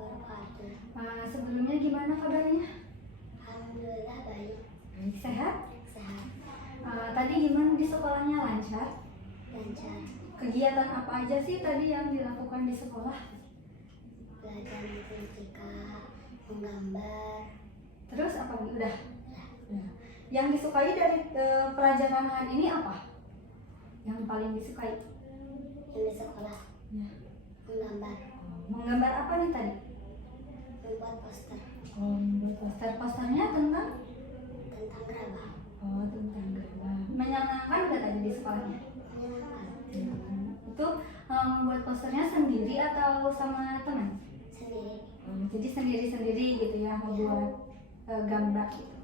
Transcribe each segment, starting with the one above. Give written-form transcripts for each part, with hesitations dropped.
wabarakatuh. Sebelumnya gimana kabarnya? Alhamdulillah baik. Sehat? Sehat. Tadi gimana di sekolahnya, lancar? Lancar. Kegiatan apa aja sih tadi yang dilakukan di sekolah? Belajar matematika, menggambar. Terus apa lagi? Udah? Yang disukai dari pelajaran hari ini apa? Yang paling disukai? Yang di sekolah Ya. menggambar. Menggambar apa nih tadi? Membuat poster Membuat poster. Posternya tentang? tentang gerabah. Tentang gerabah. Menyenangkan nggak tadi di sekolahnya? Menyenangkan. Itu membuat posternya sendiri atau sama teman? Sendiri. Jadi sendiri-sendiri gitu ya, membuat gambar gitu.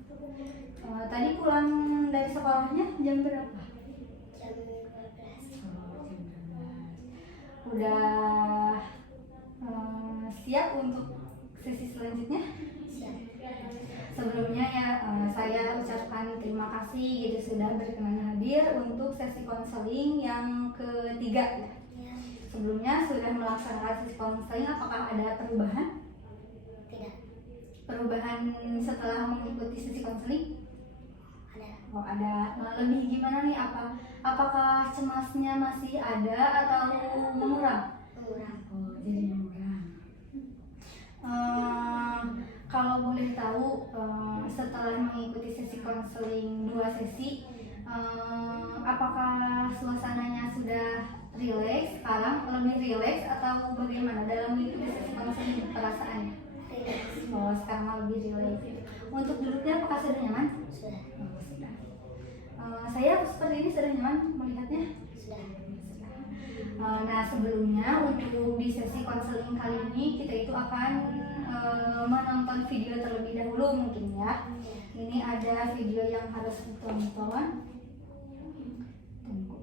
Tadi pulang dari sekolahnya jam berapa? Jam 12. Udah siap untuk sesi selanjutnya? Siap. Sebelumnya ya saya ucapkan terima kasih gitu sudah berkenan hadir untuk sesi konseling yang ketiga ya. Ya. Sebelumnya sudah melaksanakan sesi konseling, apakah ada perubahan? Tidak. Perubahan setelah mengikuti sesi konseling? Ada. Ada. Lebih gimana nih? Apakah cemasnya masih ada atau mengurang? Mengurang. Jadi mengurang. Kalau boleh tahu, setelah mengikuti sesi konseling 2 sesi, apakah suasananya sudah rileks sekarang, lebih rileks atau bagaimana dalam mengikuti sesi konseling perasaannya? Rileks. Sekarang lebih rileks. Untuk duduknya apakah sudah nyaman? Sudah. Sudah. Saya seperti ini sudah nyaman melihatnya? Sudah. Nah, sebelumnya untuk di sesi konseling kali ini kita itu akan menonton video terlebih dahulu mungkin ya. Ini ada video yang harus ditonton. Tunggu.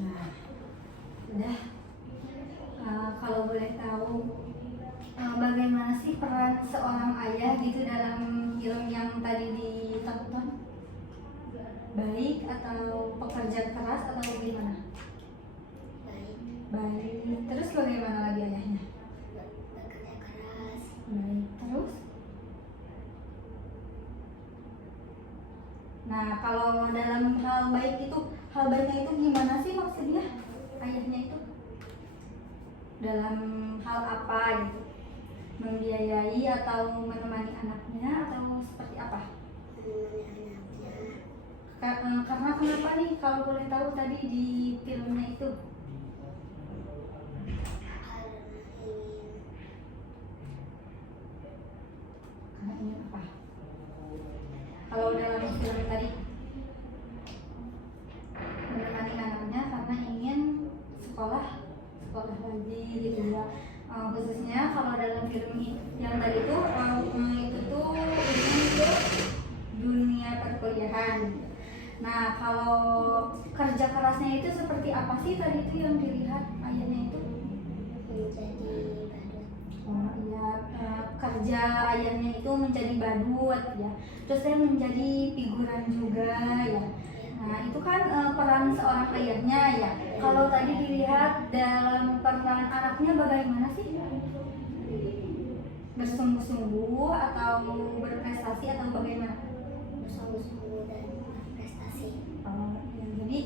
Nah, udah. Kalau boleh tahu, bagaimana sih peran seorang ayah gitu dalam film yang tadi ditonton? Baik atau pekerja keras atau gimana? Baik. Baik. Terus bagaimana lagi ayahnya? Bekerja keras. Baik. Terus? Nah, kalau dalam hal baik itu, hal baiknya itu gimana sih maksudnya? Ayahnya itu dalam hal apa gitu? Membiayai atau menemani anaknya atau seperti apa? Menemani anaknya. Karena kenapa nih kalau boleh tahu tadi di filmnya itu? Karena ingin Karena ingin apa? Kalau dalam film tadi menemani anaknya karena ingin sekolah lagi gitu ya. Khususnya kalau dalam film yang tadi itu tuh ingin ke dunia perkuliahan. Nah, kalau kerja kerasnya itu seperti apa sih tadi itu yang dilihat ayahnya itu? menjadi badut. Oh iya, kerja ayahnya itu menjadi badut ya. Terus saya menjadi figuran juga ya. Nah, itu kan peran seorang ayahnya ya. Kalau tadi dilihat dalam peran anaknya bagaimana sih? Bersungguh-sungguh atau berprestasi atau bagaimana? Bersungguh-sungguh dan berprestasi. Oh, ya, jadi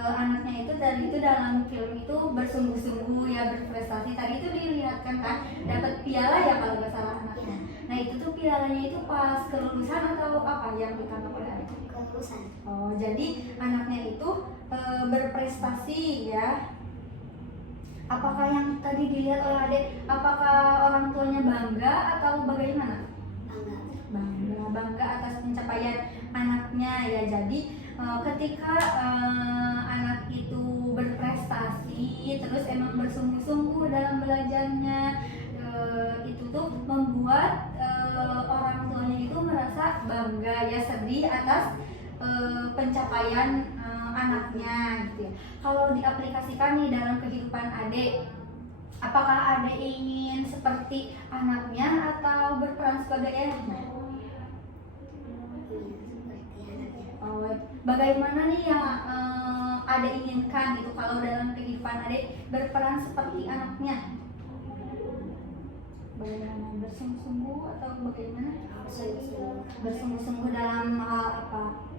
anaknya itu tadi itu dalam film itu bersungguh-sungguh ya berprestasi. Tadi itu dilihatkan kan dapat piala ya kalau nggak salah anaknya. Nah itu tuh pialanya itu pas kelulusan atau apa yang ditangkap oleh adik? Kelulusan. Oh jadi anaknya itu berprestasi ya. Apakah yang tadi dilihat oleh adik? Apakah orang tuanya bangga atau bagaimana? Bangga atas pencapaian anaknya ya. Jadi ketika anak itu berprestasi terus emang bersungguh-sungguh dalam belajarnya, itu tuh membuat orang tuanya itu merasa bangga ya, sedih atas pencapaian anaknya gitu ya. Kalau diaplikasikan nih dalam kehidupan adik, apakah adik ingin seperti anaknya atau berperan sebagai ayahnya? Oh, bagaimana nih yang adik inginkan gitu kalau dalam kehidupan adik berperan seperti anaknya? Bagaimana, bersungguh-sungguh atau bagaimana? Bersungguh-sungguh dalam hal apa?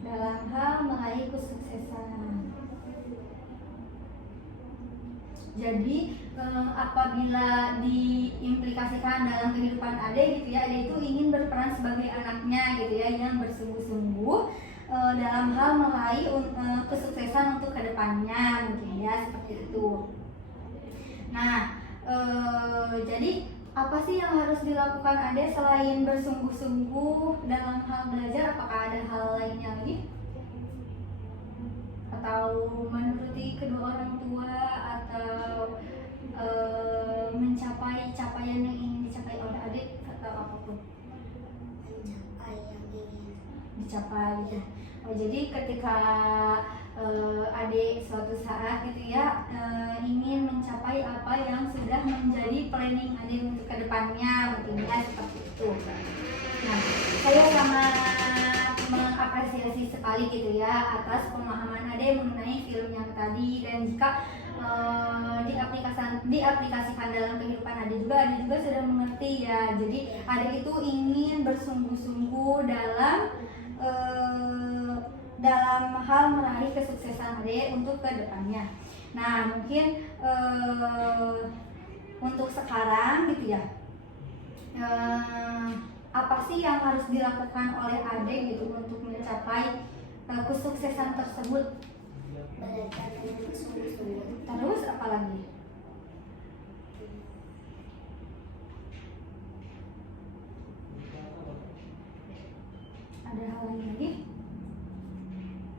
Dalam hal meraih kesuksesan. Jadi apabila diimplikasikan dalam kehidupan adik gitu ya, adik itu ingin berperan sebagai anaknya gitu ya, yang bersungguh-sungguh dalam hal meraih kesuksesan untuk kedepannya mungkin ya, seperti itu. Nah jadi apa sih yang harus dilakukan adik selain bersungguh-sungguh dalam hal belajar? Apakah ada hal lainnya lagi? Atau menuruti kedua orang tua atau mencapai capaian yang ingin dicapai oleh adik atau apapun? Mencapai yang ingin dicapai gitu. Oh, jadi ketika adik suatu saat gitu ya ingin mencapai apa yang sudah menjadi planning adik untuk kedepannya mungkin ya, seperti itu. Nah, saya sangat mengapresiasi sekali gitu ya atas pemahaman adik mengenai film yang tadi, dan jika diaplikasikan dalam kehidupan adik juga sudah mengerti ya. Jadi adik itu ingin bersungguh-sungguh dalam hal meraih kesuksesan adik untuk kedepannya. Nah mungkin untuk sekarang gitu ya, apa sih yang harus dilakukan oleh adik gitu untuk mencapai kesuksesan tersebut? belajar dengan bersungguh-sungguh. Terus apa lagi? Ada hal lain lagi?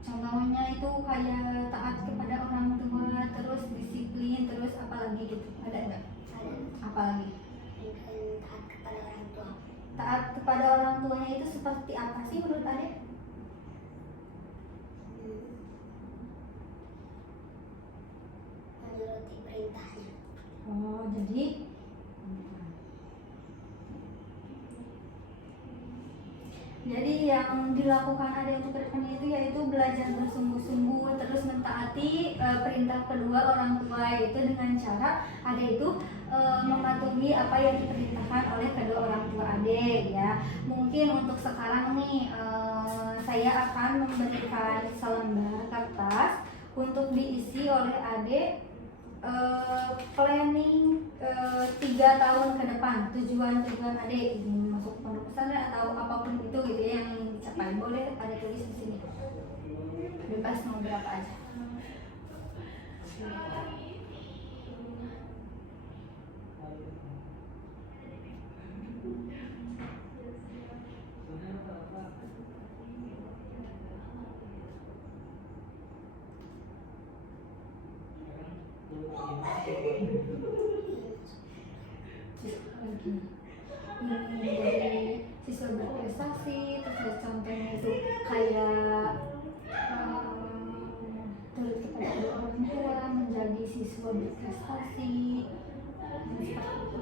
Contohnya itu kayak taat kepada orang tua, terus disiplin, terus apa lagi gitu? Ada nggak? Ada. Apa lagi? Taat kepada orang tua. taat kepada orang tuanya itu seperti apa sih menurut Adek? Menuruti perintahnya. Oh, jadi yang dilakukan Ade untuk kedepannya itu yaitu belajar bersungguh-sungguh terus mentaati perintah kedua orang tua, yaitu dengan cara Ade itu mematuhi apa yang diperintahkan oleh kedua orang tua Ade ya. Mungkin untuk sekarang nih saya akan memberikan selembar kertas untuk diisi oleh Ade planning 3 tahun ke depan, tujuan Ade ingin masuk pondok pesantren atau apapun itu gitu ya yang ingin dicapai, boleh Ade tulis di sini, bebas mau berapa aja. Ini dari siswa berprestasi, terus contohnya itu kayak turut kepada kedua orang tua, menjadi siswa berprestasi, seperti itu.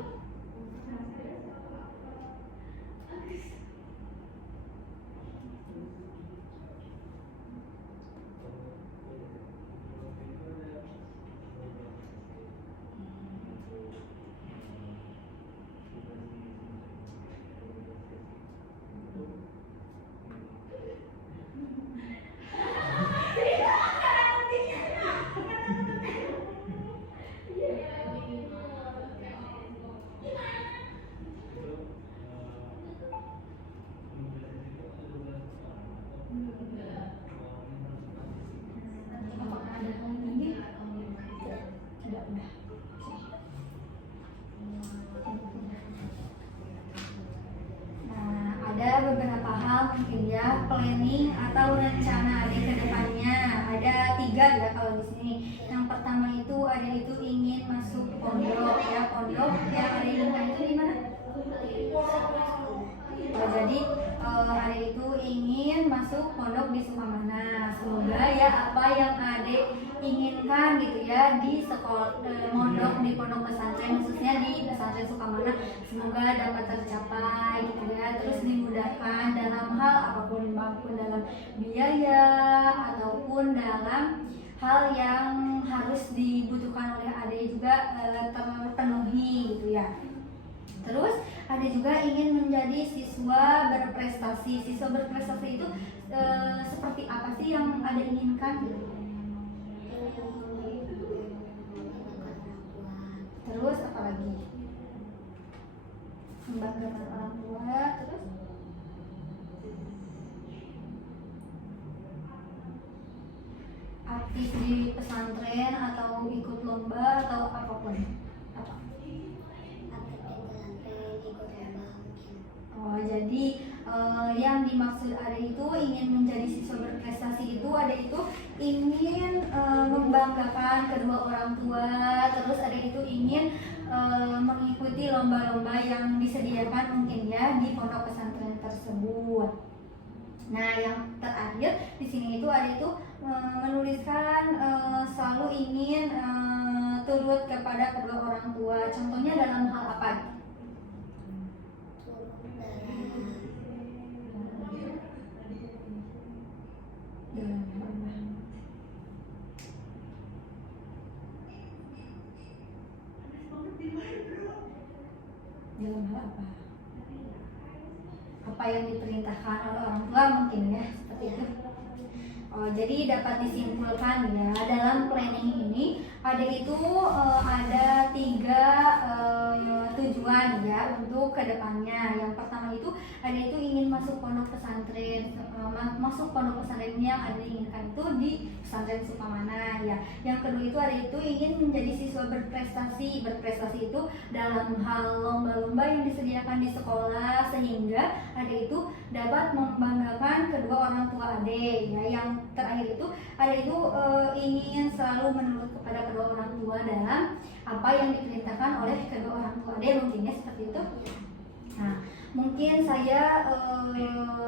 Apakah ada hal lagi? Tidak, udah. Nah, ada beberapa hal mungkin ya, planning atau rencana Ade ke depannya. Ada 3 ya kalau di sini. Yang pertama itu Ade itu ingin masuk pondok ya, pondok yang Ade inginkan itu di mana? Jadi Ade itu ingin masuk pondok di Sukamana. Semoga ya apa yang Ade inginkan gitu ya di sekolah mondok di pondok pesantren, khususnya di pesantren Sukamana, semoga dapat tercapai gitu ya. Terus dimudahkan dalam hal apapun, maupun dalam biaya ataupun dalam hal yang harus dibutuhkan oleh Ade juga terpenuhi gitu ya. Terus ada juga ingin menjadi siswa berprestasi. Siswa berprestasi itu seperti apa sih yang Ade inginkan? Terus apa lagi? Membanggakan orang tua. Terus aktif di pesantren atau ikut lomba atau apapun. Apa? Oh, jadi yang dimaksud Ade itu ingin menjadi siswa berprestasi itu Ade itu ingin membanggakan kedua orang tua, terus Ade itu ingin mengikuti lomba-lomba yang disediakan mungkin ya di pondok pesantren tersebut. Nah, yang terakhir di sini itu Ade itu menuliskan selalu ingin turut kepada kedua orang tua. Contohnya dalam hal apa? Dalam hal apa? Apa yang diperintahkan oleh orang tua mungkin ya, seperti itu. Oh, jadi dapat disimpulkan ya, dalam planning ini Ade itu ada 3 tujuan ya untuk kedepannya. Yang pertama itu Ade itu ingin masuk pondok pesantren, masuk pondok pesantren yang Ade inginkan itu di pesantren Sukamana ya. Yang kedua itu Ade itu ingin menjadi siswa berprestasi. Berprestasi itu dalam hal lomba-lomba yang disediakan di sekolah, sehingga Ade itu dapat membanggakan kedua orang tua Ade ya. Yang terakhir itu Ade itu ingin selalu menurut kepada kedua orang tua dalam apa yang diperintahkan oleh kedua orang tua Ade, mungkinnya seperti itu. Nah, mungkin saya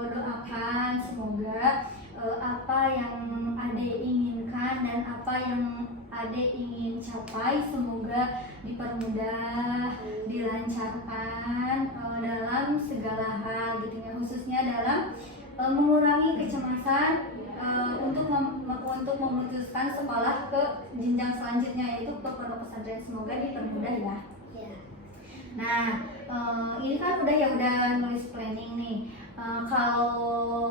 doakan semoga apa yang Ade inginkan dan apa yang Ade ingin capai semoga dipermudah, dilancarkan dalam segala hal gitu ya, khususnya dalam mengurangi kecemasan untuk memutuskan sekolah ke jenjang selanjutnya, yaitu ke pondok pesantren. Semoga dipermudah ya. Ya. Nah, ini kan udah nulis planning nih. Kalau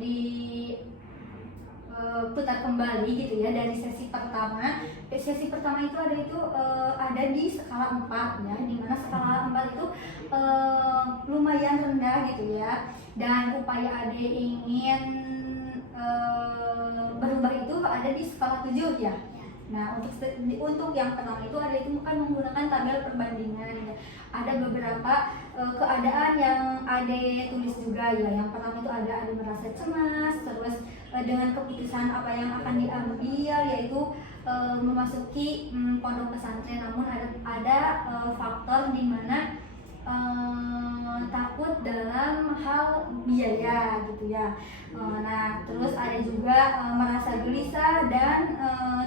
di putar kembali gitu ya dari sesi pertama. Sesi pertama itu ada di skala 4 ya, dimana skala 4 itu lumayan rendah gitu ya, dan upaya Ade ingin berubah itu ada di skala 7 ya. Nah, untuk yang pertama itu Ade itu kan menggunakan tabel perbandingan ya. Ada beberapa keadaan yang Ade tulis juga ya. Yang pertama itu Ade merasa cemas, terus dengan keputusan apa yang akan diambil, yaitu memasuki pondok pesantren. Namun ada faktor di mana takut dalam hal biaya gitu ya. Nah, terus ada juga merasa gelisah dan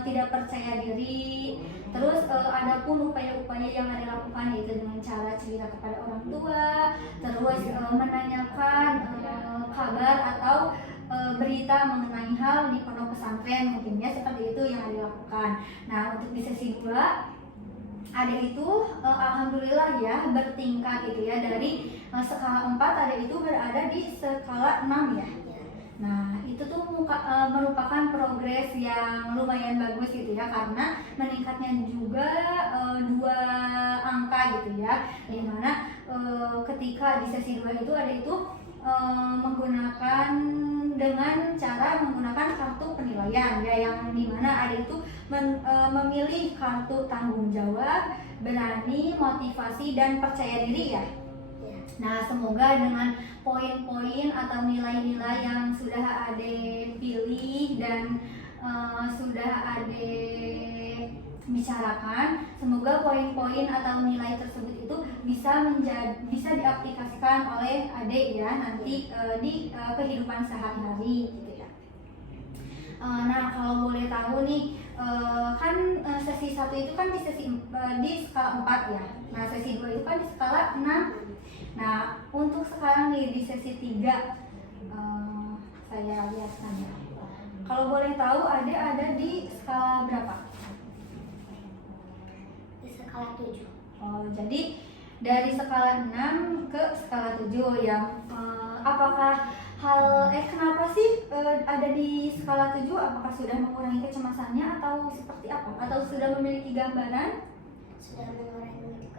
tidak percaya diri. Terus ada pun upaya-upaya yang Ade lakukan, yaitu dengan cara cerita kepada orang tua, terus menanyakan kabar atau berita mengenai hal di pondok pesantren, mungkin ya, seperti itu yang Ade lakukan. Nah, untuk di sesi 2 Ade itu alhamdulillah ya bertingkat gitu ya, dari skala 4 Ade itu berada di skala 6 ya. Nah, itu tuh merupakan progres yang lumayan bagus gitu ya, karena meningkatnya juga 2 angka gitu ya. Dimana ketika di sesi 2 itu Ade itu menggunakan dengan cara menggunakan kartu penilaian ya, yang dimana Ade itu memilih kartu tanggung jawab, berani, motivasi, dan percaya diri ya. Nah, semoga dengan poin-poin atau nilai-nilai yang sudah Ade pilih dan sudah Ade bicarakan, semoga poin-poin atau nilai tersebut itu bisa diaplikasikan oleh Ade ya nanti di kehidupan sehari-hari gitu ya. Nah, kalau boleh tahu nih, kan sesi 1 itu kan di skala 4 ya. Nah, sesi 2 itu kan di skala 6. Nah, untuk sekarang nih di sesi 3 saya lihatkan ya. Kalau boleh tahu ada di skala berapa? Di skala 7. Oh, jadi dari skala 6 ke skala 7 ya. Apakah kenapa sih ada di skala 7? Apakah sudah mengurangi kecemasannya atau seperti apa? Atau sudah memiliki gambaran? Sudah mengurangi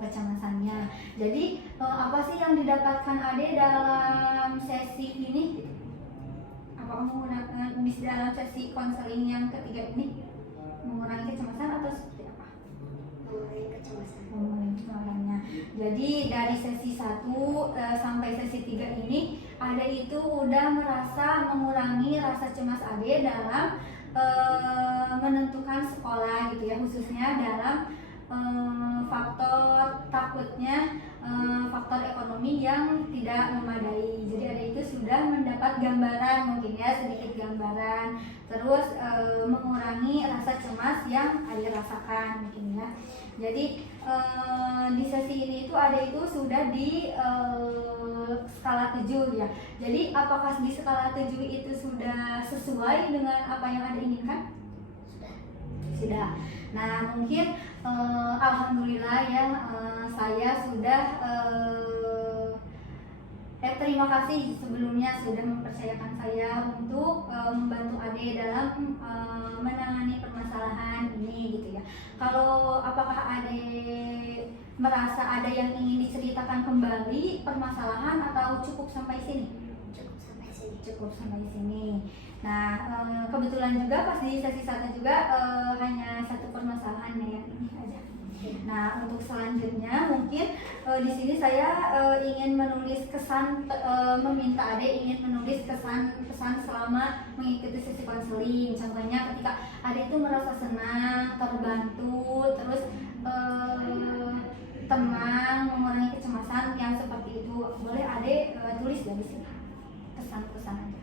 Kecemasannya. Jadi apa sih yang didapatkan Ade dalam sesi ini? Apakah menggunakan di dalam sesi konseling yang ketiga ini mengurangi kecemasan atau seperti apa? Mengurangi kecemasan. Mengurangi kecemasannya. Jadi dari sesi 1 sampai sesi 3 ini Ade itu udah merasa mengurangi rasa cemas Ade dalam menentukan sekolah gitu ya, khususnya dalam faktor takutnya faktor ekonomi yang tidak memadai. Jadi Ade itu sudah mendapat gambaran, mungkin ya sedikit gambaran, terus mengurangi rasa cemas yang Ade rasakan mungkin ya. Jadi di sesi ini itu Ade itu sudah di skala 7 ya. Jadi apakah di skala 7 itu sudah sesuai dengan apa yang Ade inginkan? Sudah. Nah, mungkin alhamdulillah ya, saya sudah terima kasih sebelumnya sudah mempercayakan saya untuk membantu Ade dalam menangani permasalahan ini gitu ya. Kalau apakah Ade merasa ada yang ingin diceritakan kembali permasalahan atau cukup sampai sini? Cukup sampai sini. Nah, kebetulan juga pas di sesi 1 juga hanya satu permasalahan ya, ini aja. Nah, untuk selanjutnya mungkin di sini saya ingin menulis meminta Ade ingin menulis pesan selama mengikuti sesi konseling. Contohnya ketika Ade itu merasa senang, terbantu, terus tenang, mengurangi kecemasan yang seperti itu. Boleh Ade tulis dari sini pesan-pesan aja.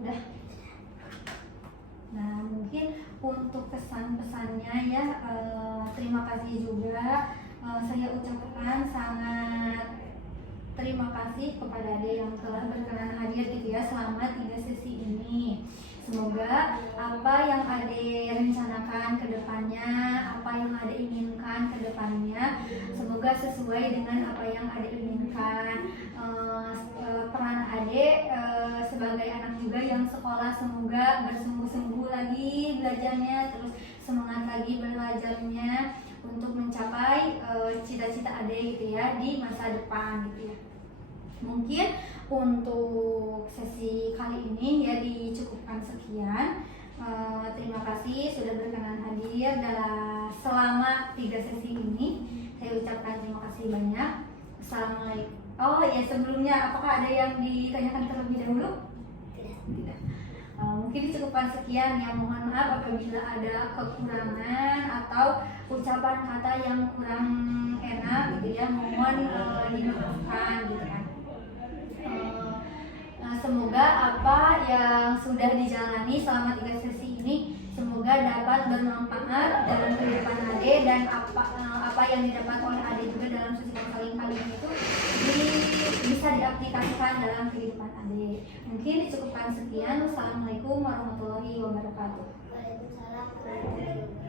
Udah. Nah, mungkin untuk pesan-pesannya ya, terima kasih juga. Saya ucapkan sangat terima kasih kepada Ade yang telah berkenan hadir gitu ya selama 3 sesi ini. Semoga apa yang Ade rencanakan ke depannya, apa yang Ade inginkan ke depannya, semoga sesuai dengan apa yang Ade inginkan. Peran Ade sebagai anak juga yang sekolah, semoga bersungguh-sungguh lagi belajarnya, terus semangat lagi belajarnya untuk mencapai cita-cita Ade gitu ya di masa depan gitu ya. Mungkin untuk sesi kali ini ya dicukupkan sekian. Terima kasih sudah berkenan hadir dalam selama 3 sesi ini. Saya ucapkan terima kasih banyak. Assalamualaikum. Oh ya, sebelumnya apakah ada yang ditanyakan terlebih dahulu? Tidak. Mungkin dicukupkan sekian ya. Mohon maaf apabila ada kekurangan atau ucapan kata yang kurang enak gitu ya. Mohon dimaafkan gitu kan. Semoga apa yang sudah dijalani selama 3 sesi ini semoga dapat bermanfaat dalam kehidupan Ade, dan apa yang didapat oleh Ade juga dalam sesi konseling kali ini itu bisa diaplikasikan dalam kehidupan Ade. Mungkin dicukupkan sekian. Wassalamualaikum warahmatullahi wabarakatuh. Waalaikumsalam warahmatullahi wabarakatuh.